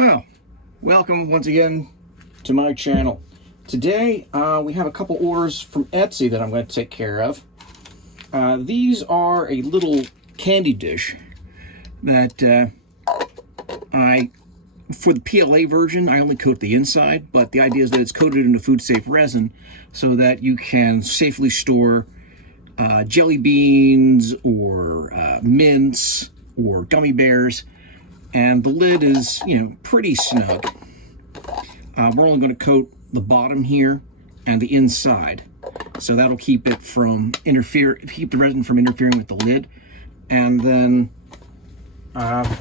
Well, welcome once again to my channel. Today we have a couple orders from Etsy that I'm going to take care of. These are a little candy dish that for the PLA version, I only coat the inside, but the idea is that it's coated in a food-safe resin so that you can safely store jelly beans or mints or gummy bears. And the lid is, pretty snug. We're only going to coat the bottom here and the inside, so that'll keep it from keep the resin from interfering with the lid. And then,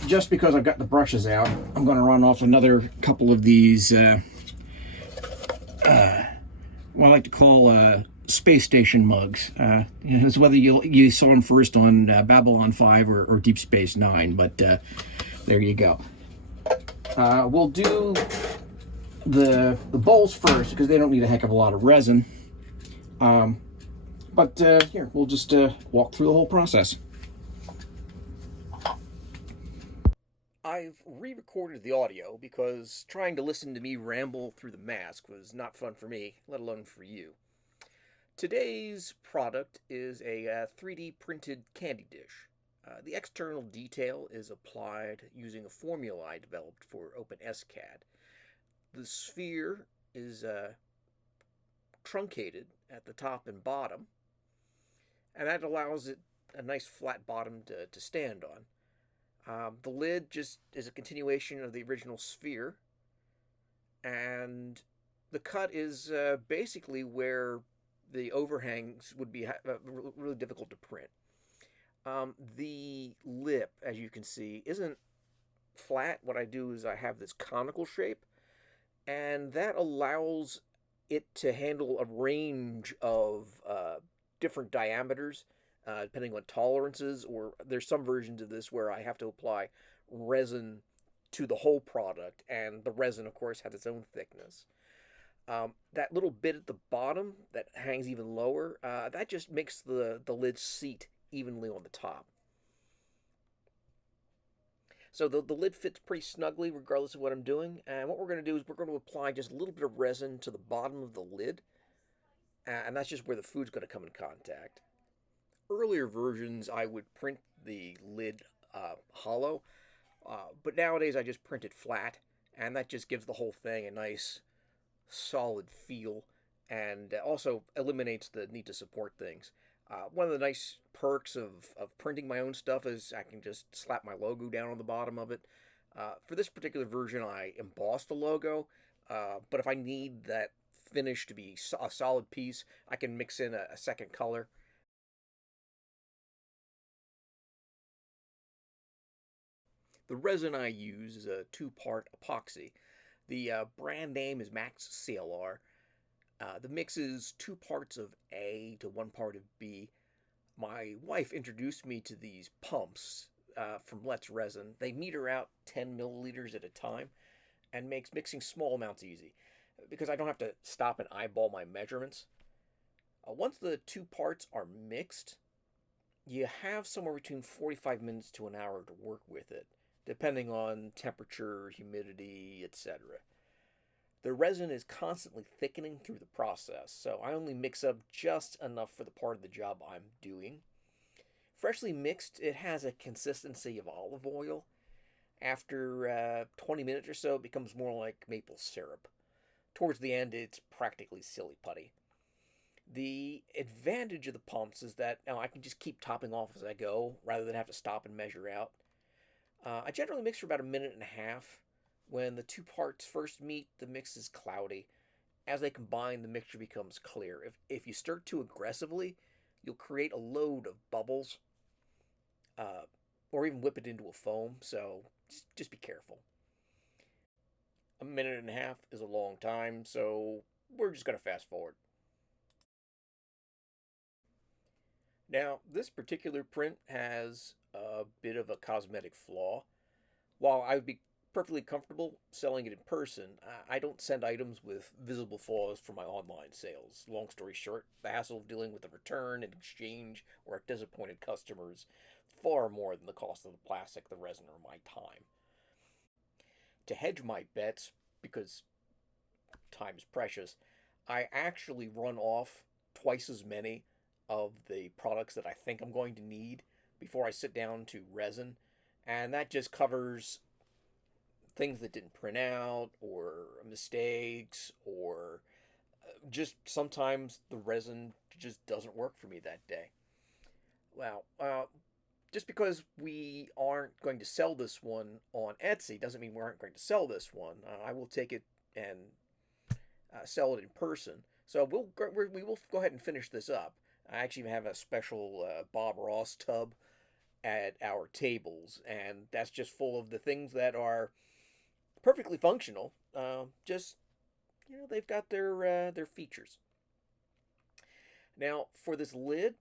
just because I've got the brushes out, I'm going to run off another couple of these. What I like to call space station mugs. It's whether you saw them first on Babylon 5 or Deep Space Nine, but there you go. We'll do the bowls first because they don't need a heck of a lot of resin. But here, we'll just walk through the whole process. I've re-recorded the audio because trying to listen to me ramble through the mask was not fun for me, let alone for you. Today's product is a 3D printed candy dish. The external detail is applied using a formula I developed for OpenSCAD. The sphere is truncated at the top and bottom, and that allows it a nice flat bottom to stand on. The lid just is a continuation of the original sphere, and the cut is basically where the overhangs would be really difficult to print. The lip, as you can see, isn't flat. What I do is I have this conical shape, and that allows it to handle a range of different diameters, depending on tolerances, or there's some versions of this where I have to apply resin to the whole product, and the resin, of course, has its own thickness. That little bit at the bottom that hangs even lower, that just makes the lid seat evenly on the top. So the lid fits pretty snugly regardless of what I'm doing. And what we're going to do is we're going to apply just a little bit of resin to the bottom of the lid. And that's just where the food's going to come in contact. Earlier versions, I would print the lid hollow. But nowadays, I just print it flat. And that just gives the whole thing a nice, solid feel. And also eliminates the need to support things. One of the nice perks of printing my own stuff is I can just slap my logo down on the bottom of it. For this particular version, I embossed the logo, but if I need that finish to be a solid piece, I can mix in a second color. The resin I use is a two-part epoxy. The brand name is Max CLR. The mix is 2 parts of A to 1 part of B. My wife introduced me to these pumps from Let's Resin. They meter out 10 milliliters at a time and makes mixing small amounts easy because I don't have to stop and eyeball my measurements. Once the 2 parts are mixed, you have somewhere between 45 minutes to an hour to work with it, depending on temperature, humidity, etc. The resin is constantly thickening through the process, so I only mix up just enough for the part of the job I'm doing. Freshly mixed, it has a consistency of olive oil. After 20 minutes or so, it becomes more like maple syrup. Towards the end, it's practically silly putty. The advantage of the pumps is that now I can just keep topping off as I go, rather than have to stop and measure out. I generally mix for about 1.5 minutes. When the 2 parts first meet, the mix is cloudy. As they combine, the mixture becomes clear. If you stir too aggressively, you'll create a load of bubbles, or even whip it into a foam, so just be careful. 1.5 minutes is a long time, so we're just going to fast forward. Now, this particular print has a bit of a cosmetic flaw. While I would be perfectly comfortable selling it in person, I don't send items with visible flaws for my online sales. Long story short, the hassle of dealing with a return and exchange or a disappointed customers far more than the cost of the plastic, the resin, or my time. to hedge my bets, because time is precious, I actually run off twice as many of the products that I think I'm going to need before I sit down to resin. And that just covers things that didn't print out, or mistakes, or just sometimes the resin just doesn't work for me that day. Well, just because we aren't going to sell this one on Etsy doesn't mean we aren't going to sell this one. I will take it and sell it in person. So we will go ahead and finish this up. I actually have a special Bob Ross tub at our tables, and that's just full of the things that are perfectly functional. Just, they've got their features. Now for this lid,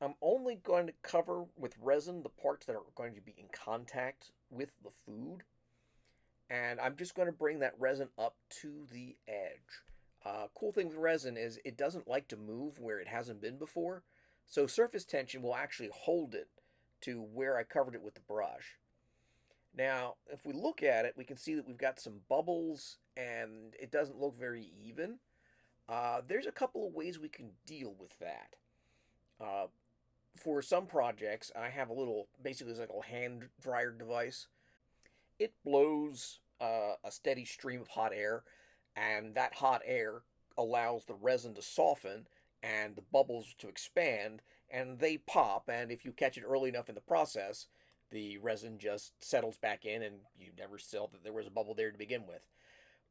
I'm only going to cover with resin the parts that are going to be in contact with the food, and I'm just going to bring that resin up to the edge. Cool thing with resin is it doesn't like to move where it hasn't been before, so surface tension will actually hold it to where I covered it with the brush. Now, if we look at it, we can see that we've got some bubbles and it doesn't look very even. There's a couple of ways we can deal with that. Uh, for some projects, I have a little, basically it's like a hand dryer device. It blows a steady stream of hot air, and that hot air allows the resin to soften and the bubbles to expand, and they pop. And if you catch it early enough in the process, the resin just settles back in, and you never saw that there was a bubble there to begin with.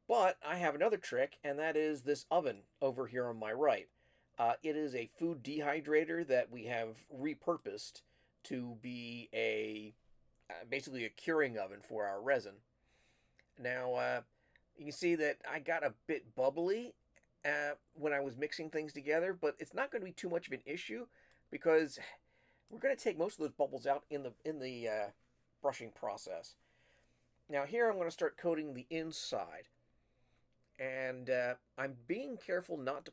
But I have another trick, and that is this oven over here on my right. It is a food dehydrator that we have repurposed to be basically a curing oven for our resin. Now, you can see that I got a bit bubbly when I was mixing things together, but it's not going to be too much of an issue because we're going to take most of those bubbles out in the brushing process. Now here I'm going to start coating the inside, and I'm being careful not to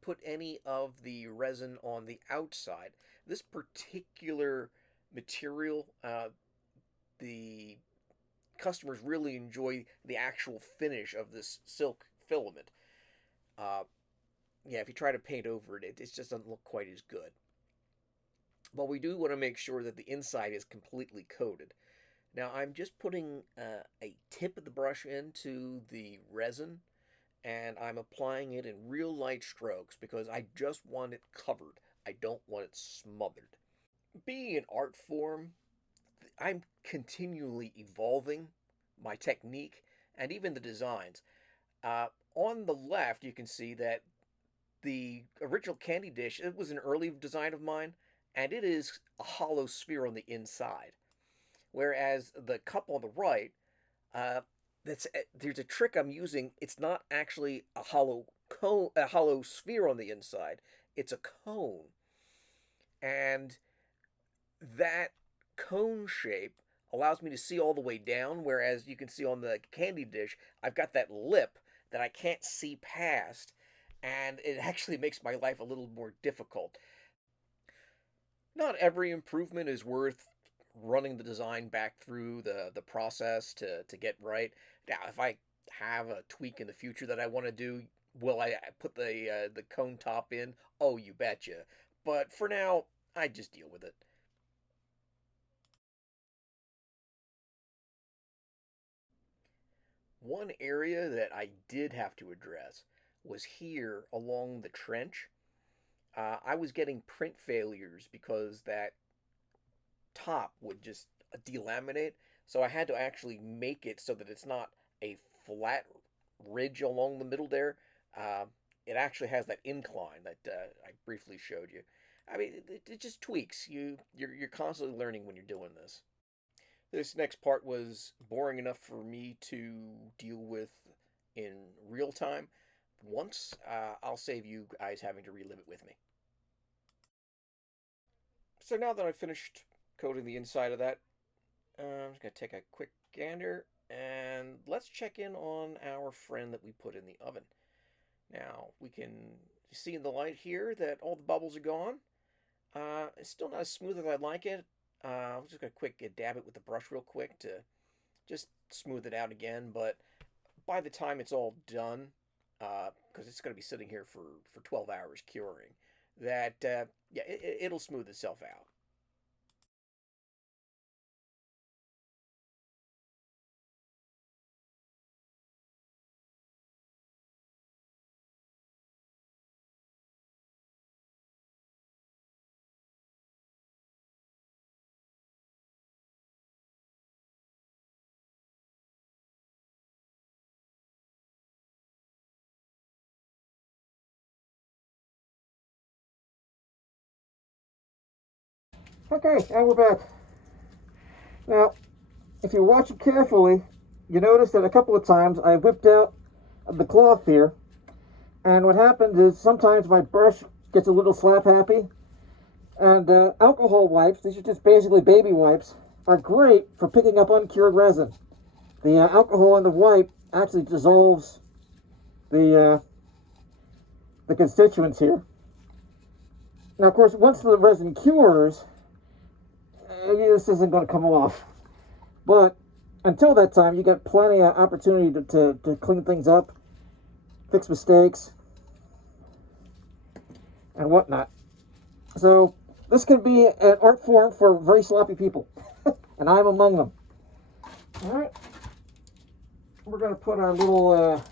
put any of the resin on the outside. This particular material, the customers really enjoy the actual finish of this silk filament. Uh, yeah, if you try to paint over it, it just doesn't look quite as good. But we do want to make sure that the inside is completely coated. Now I'm just putting a tip of the brush into the resin, and I'm applying it in real light strokes because I just want it covered. I don't want it smothered. Being an art form, I'm continually evolving my technique and even the designs. On the left, you can see that the original candy dish, it was an early design of mine, and it is a hollow sphere on the inside. Whereas the cup on the right, uh, there's a trick I'm using. It's not actually a hollow sphere on the inside. It's a cone, and that cone shape allows me to see all the way down. Whereas you can see on the candy dish, I've got that lip that I can't see past, and it actually makes my life a little more difficult. Not every improvement is worth running the design back through the process to get right. Now, if I have a tweak in the future that I want to do, will I put the cone top in? Oh, you betcha. But for now, I just deal with it. One area that I did have to address was here along the trench. I was getting print failures because that top would just delaminate. So I had to actually make it so that it's not a flat ridge along the middle there. Uh, it actually has that incline that I briefly showed you. I mean, it just tweaks. You're constantly learning when you're doing this. This next part was boring enough for me to deal with in real time. Once, I'll save you guys having to relive it with me. So now that I've finished coating the inside of that, I'm just going to take a quick gander and let's check in on our friend that we put in the oven. Now, we can see in the light here that all the bubbles are gone. It's still not as smooth as I'd like it. I'm just going to quick dab it with the brush real quick to just smooth it out again. But by the time it's all done, because it's going to be sitting here for 12 hours curing, that yeah, it'll smooth itself out. Okay, and we're back. Now, if you watch it carefully, you notice that a couple of times I whipped out the cloth here, and what happens is sometimes my brush gets a little slap happy, and alcohol wipes, these are just basically baby wipes, are great for picking up uncured resin. The alcohol in the wipe actually dissolves the constituents here. Now, of course, once the resin cures, this isn't going to come off. But until that time, you get plenty of opportunity to clean things up, fix mistakes, and whatnot. So this could be an art form for very sloppy people, and I'm among them. All right, we're going to put our little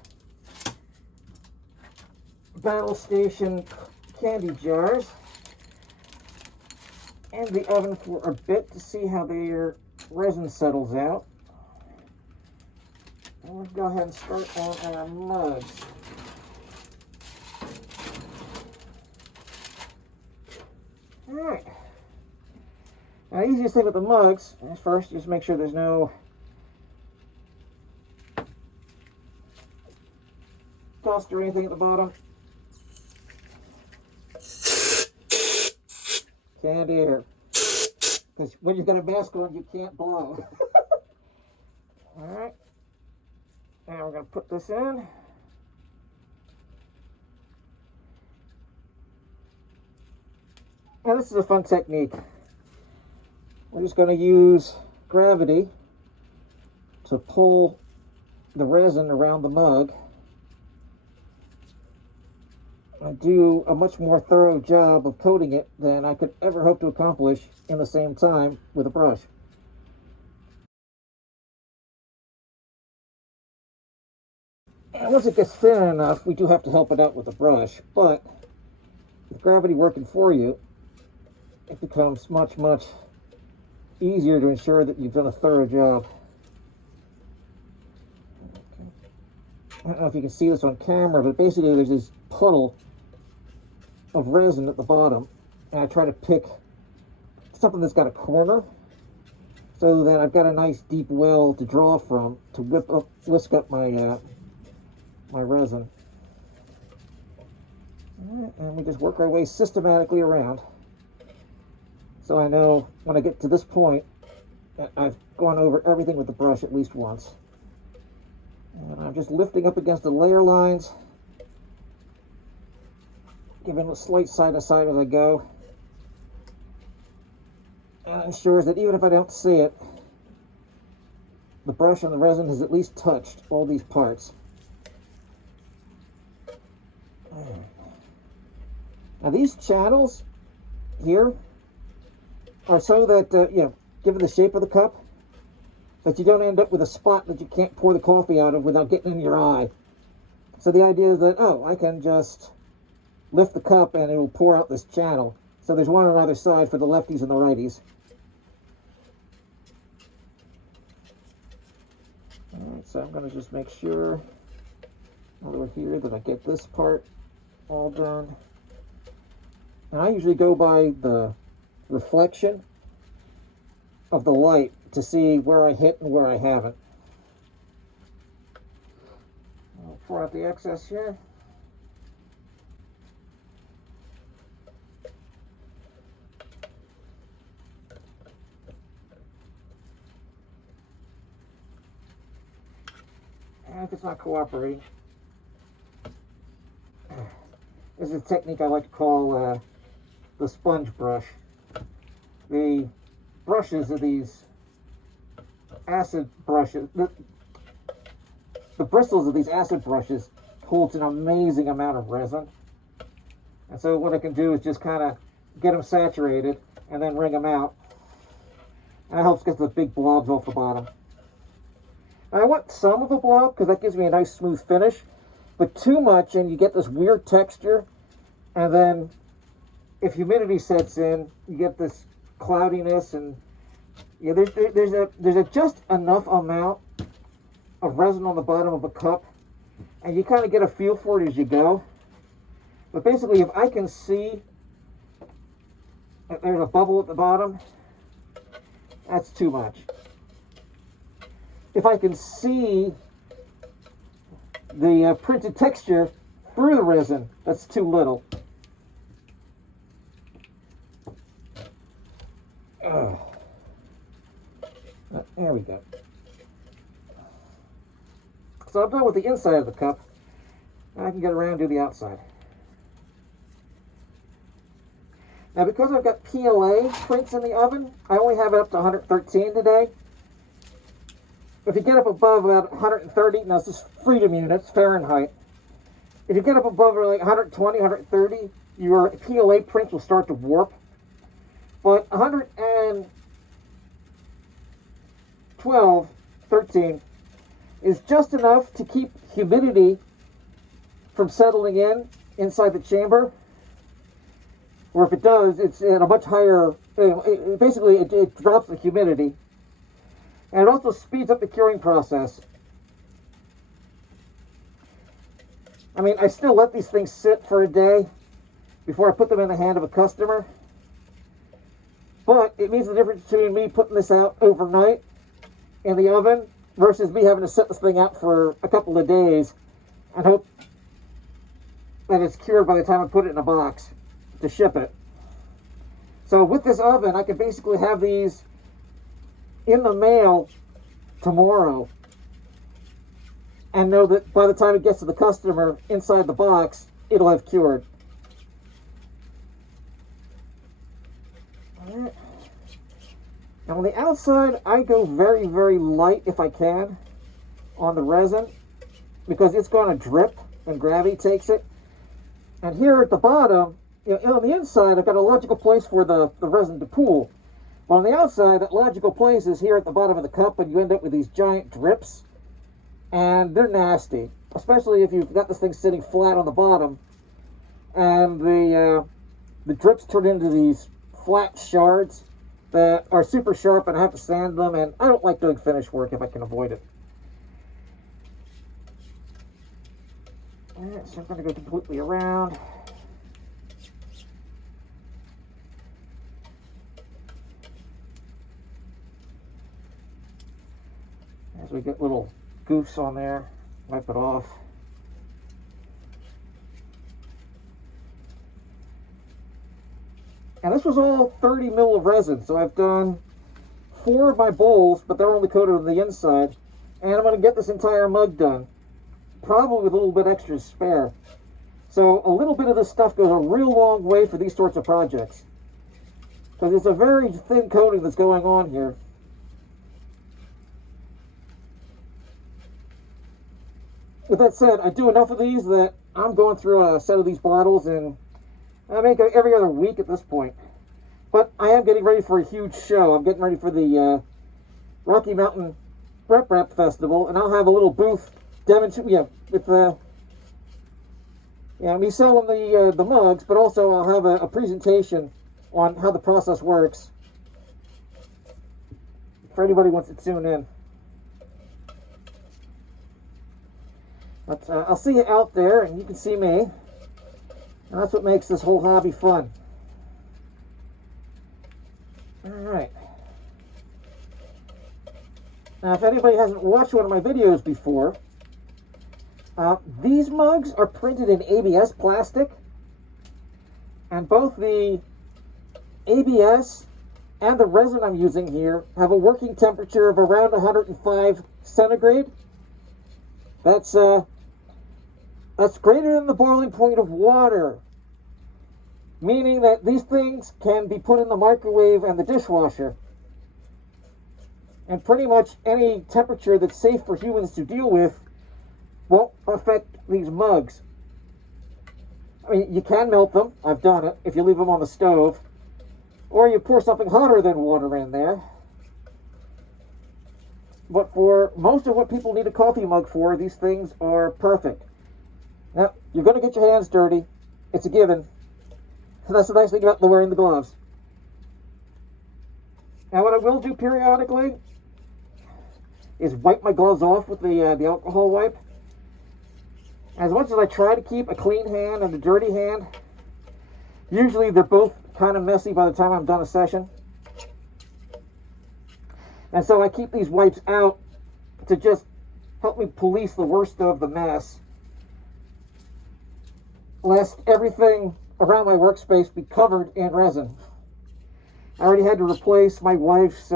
battle station candy jars in the oven for a bit to see how their resin settles out. And we'll go ahead and start on our mugs. Alright. Now, the easiest thing with the mugs is first just make sure there's no dust or anything at the bottom. Can't air. Because when you've got a mask on, you can't blow. Alright. Now we're going to put this in. Now this is a fun technique. We're just going to use gravity to pull the resin around the mug and do a much more thorough job of coating it than I could ever hope to accomplish in the same time with a brush. And once it gets thin enough, we do have to help it out with a brush, but with gravity working for you, it becomes much, much easier to ensure that you've done a thorough job. I don't know if you can see this on camera, but basically there's this puddle of resin at the bottom, and I try to pick something that's got a corner so that I've got a nice deep well to draw from to whisk up my my resin. All right, and we just work our way systematically around. So I know when I get to this point, I've gone over everything with the brush at least once. And I'm just lifting up against the layer lines, giving a slight side to side as I go. And it ensures that even if I don't see it, the brush and the resin has at least touched all these parts. Now these channels here are so that, given the shape of the cup, that you don't end up with a spot that you can't pour the coffee out of without getting in your eye. So the idea is that, I can just lift the cup and it will pour out this channel. So there's one on either side for the lefties and the righties. Alright, so I'm going to just make sure over here that I get this part all done. And I usually go by the reflection of the light to see where I hit and where I haven't. I'll pour out the excess here. And if it's not cooperating, this is a technique I like to call the sponge brush. The brushes are these acid brushes, the bristles of these acid brushes holds an amazing amount of resin. And so what I can do is just kind of get them saturated and then wring them out. And it helps get the big blobs off the bottom. And I want some of the blob because that gives me a nice smooth finish. But too much and you get this weird texture. And then if humidity sets in, you get this cloudiness, and yeah, there's a just enough amount of resin on the bottom of a cup, and you kind of get a feel for it as you go. But basically, if I can see that there's a bubble at the bottom, that's too much. If I can see the printed texture through the resin, that's too little. There we go. So I'm done with the inside of the cup. Now I can get around and do the outside. Now because I've got PLA prints in the oven, I only have it up to 113 today. If you get up above about 130, now this is freedom units, Fahrenheit. If you get up above like 120, 130, your PLA prints will start to warp. But 112, 13 is just enough to keep humidity from settling in inside the chamber. Or if it does, it's at a much higher, basically it drops the humidity. And it also speeds up the curing process. I mean, I still let these things sit for a day before I put them in the hand of a customer. But it means the difference between me putting this out overnight in the oven versus me having to set this thing out for a couple of days and hope that it's cured by the time I put it in a box to ship it. So with this oven, I can basically have these in the mail tomorrow and know that by the time it gets to the customer inside the box, it'll have cured. Alright. Now on the outside, I go very, very light if I can on the resin because it's going to drip when gravity takes it. And here at the bottom, on the inside, I've got a logical place for the resin to pool. But on the outside, that logical place is here at the bottom of the cup, and you end up with these giant drips. And they're nasty, especially if you've got this thing sitting flat on the bottom. And the drips turn into these flat shards that are super sharp, and I have to sand them, and I don't like doing finish work if I can avoid it. Alright, so I'm going to go completely around. As we get little goofs on there, wipe it off. And this was all 30 mil of resin, so I've done 4 of my bowls, but they're only coated on the inside. And I'm going to get this entire mug done, probably with a little bit extra spare. So a little bit of this stuff goes a real long way for these sorts of projects, because it's a very thin coating that's going on here. With that said, I do enough of these that I'm going through a set of these bottles, and I make it every other week at this point. But I am getting ready for a huge show. I'm getting ready for the Rocky Mountain Rep Festival, and I'll have a little booth demonstration, with me selling the mugs, but also I'll have a presentation on how the process works for anybody who wants to tune in. But I'll see you out there, and you can see me. And that's what makes this whole hobby fun. Alright. Now, if anybody hasn't watched one of my videos before, these mugs are printed in ABS plastic. And both the ABS and the resin I'm using here have a working temperature of around 105 centigrade. That's greater than the boiling point of water, meaning that these things can be put in the microwave and the dishwasher. And pretty much any temperature that's safe for humans to deal with won't affect these mugs. I mean, you can melt them. I've done it if you leave them on the stove. Or you pour something hotter than water in there. But for most of what people need a coffee mug for, these things are perfect. Now, you're going to get your hands dirty. It's a given. And that's the nice thing about wearing the gloves. Now, what I will do periodically is wipe my gloves off with the alcohol wipe. As much as I try to keep a clean hand and a dirty hand, usually they're both kind of messy by the time I'm done a session. And so I keep these wipes out to just help me police the worst of the mess, lest everything around my workspace be covered in resin. I already had to replace my wife's,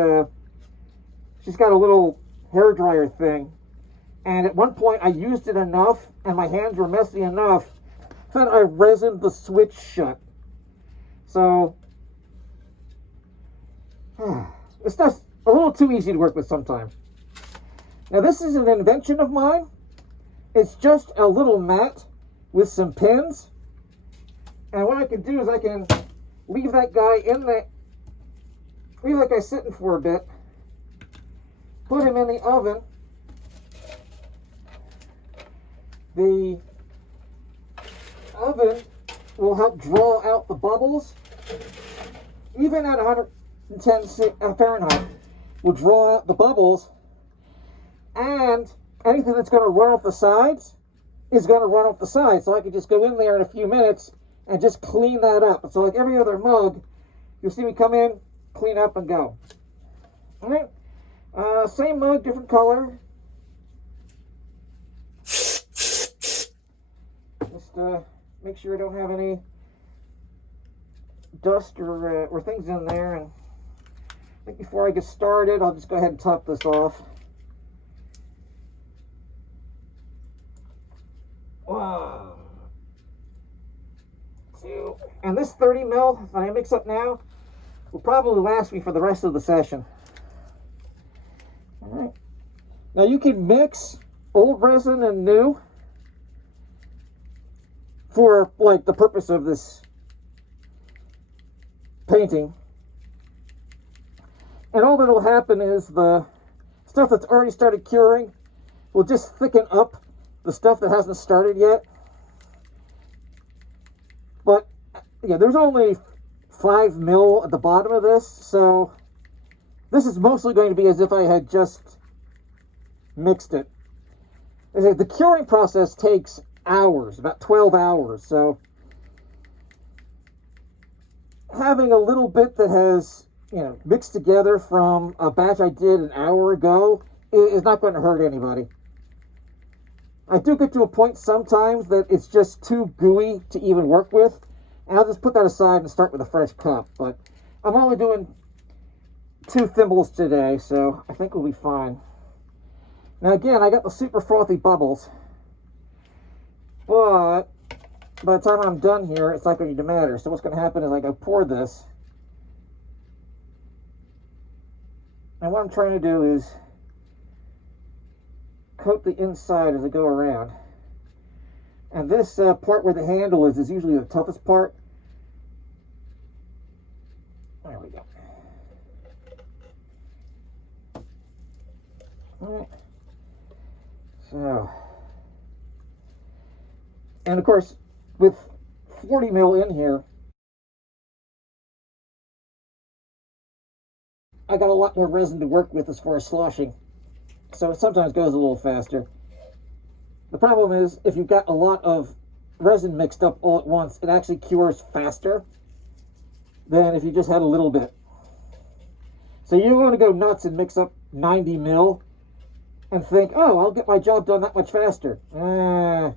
she's got a little hairdryer thing, and at one point I used it enough and my hands were messy enough that I resined the switch shut. So it's just a little too easy to work with sometimes. Now, this is an invention of mine. It's just a little mat with some pins, and what I can do is I can leave that guy in there, leave that guy sitting for a bit, put him in the oven. The oven will help draw out the bubbles. Even at 110 Fahrenheit, will draw out the bubbles, and anything that's going to run off the sides is going to run off the sides. So I can just go in there in a few minutes and just clean that up. So like every other mug, you'll see me come in, clean up, and go. All right, same mug, different color. Just make sure I don't have any dust or things in there. And I think before I get started, I'll just go ahead and top this off. One, two, and this 30 mil that I mix up now will probably last me for the rest of the session. All right. Now you can mix old resin and new for like the purpose of this painting. And all that will happen is the stuff that's already started curing will just thicken up the stuff that hasn't started yet. But yeah, there's only 5 mil at the bottom of this, so this is mostly going to be as if I had just mixed it. The curing process takes hours, about 12 hours, so having a little bit that has, mixed together from a batch I did an hour ago is not going to hurt anybody. I do get to a point sometimes that it's just too gooey to even work with, and I'll just put that aside and start with a fresh cup. But I'm only doing 2 thimbles today, so I think we'll be fine. Now again, I got the super frothy bubbles, but by the time I'm done here, it's not going to matter. So what's going to happen is I go pour this, and what I'm trying to do is coat the inside as I go around. And this part where the handle is usually the toughest part. There we go. All right. So, and of course, with 40 mil in here, I got a lot more resin to work with as far as sloshing. So it sometimes goes a little faster. The problem is, if you've got a lot of resin mixed up all at once, it actually cures faster than if you just had a little bit. So you don't want to go nuts and mix up 90 mil and think, oh, I'll get my job done that much faster. You'll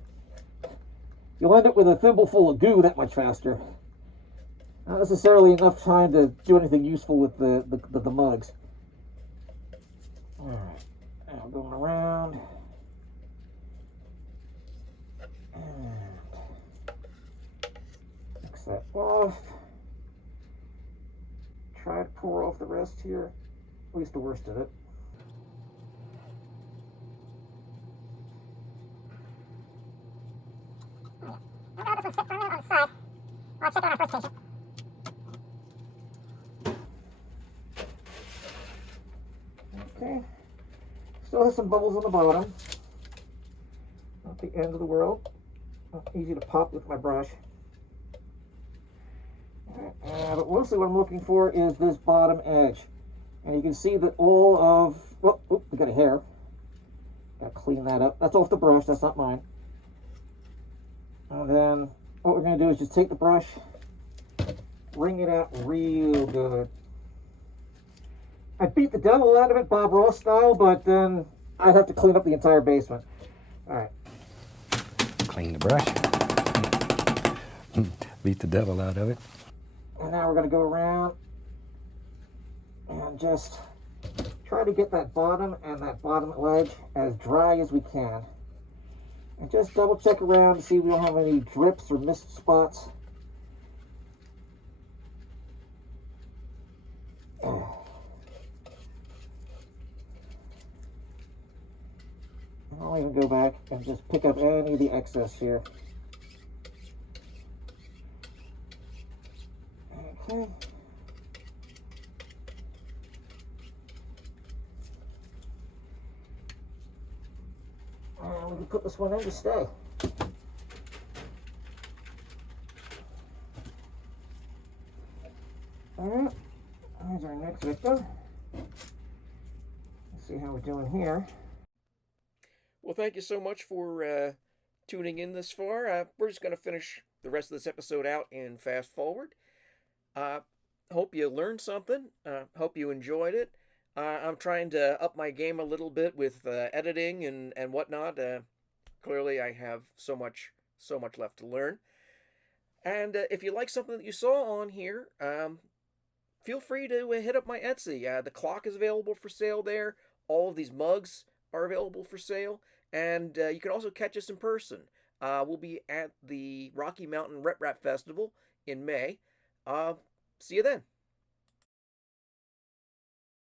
end up with a thimble full of goo that much faster. Not necessarily enough time to do anything useful with the mugs. All right. Now going around, and mix that off. Try to pour off the rest here, at least the worst of it. side. I'll check on our first patient. Okay. Still has some bubbles on the bottom. Not the end of the world. Not easy to pop with my brush. But mostly what I'm looking for is this bottom edge. And you can see that all of... Oh, we got a hair. Gotta clean that up. That's off the brush, that's not mine. And then what we're gonna do is just take the brush, wring it out real good. I beat the devil out of it, Bob Ross style, but then I'd have to clean up the entire basement. Alright. Clean the brush. Beat the devil out of it. And now we're gonna go around and just try to get that bottom and that bottom ledge as dry as we can. And just double check around to see if we don't have any drips or mist spots. I'll even go back and just pick up any of the excess here. Okay. And we can put this one in to stay. Alright, there's our next victim. Let's see how we're doing here. Well, thank you so much for tuning in this far. We're just going to finish the rest of this episode out and fast forward. Hope you learned something. Hope you enjoyed it. I'm trying to up my game a little bit with editing and whatnot. Clearly, I have so much left to learn. And if you like something that you saw on here, feel free to hit up my Etsy. The clock is available for sale there. All of these mugs are available for sale. And you can also catch us in person. We'll be at the Rocky Mountain Rep Rap Festival in May. See you then.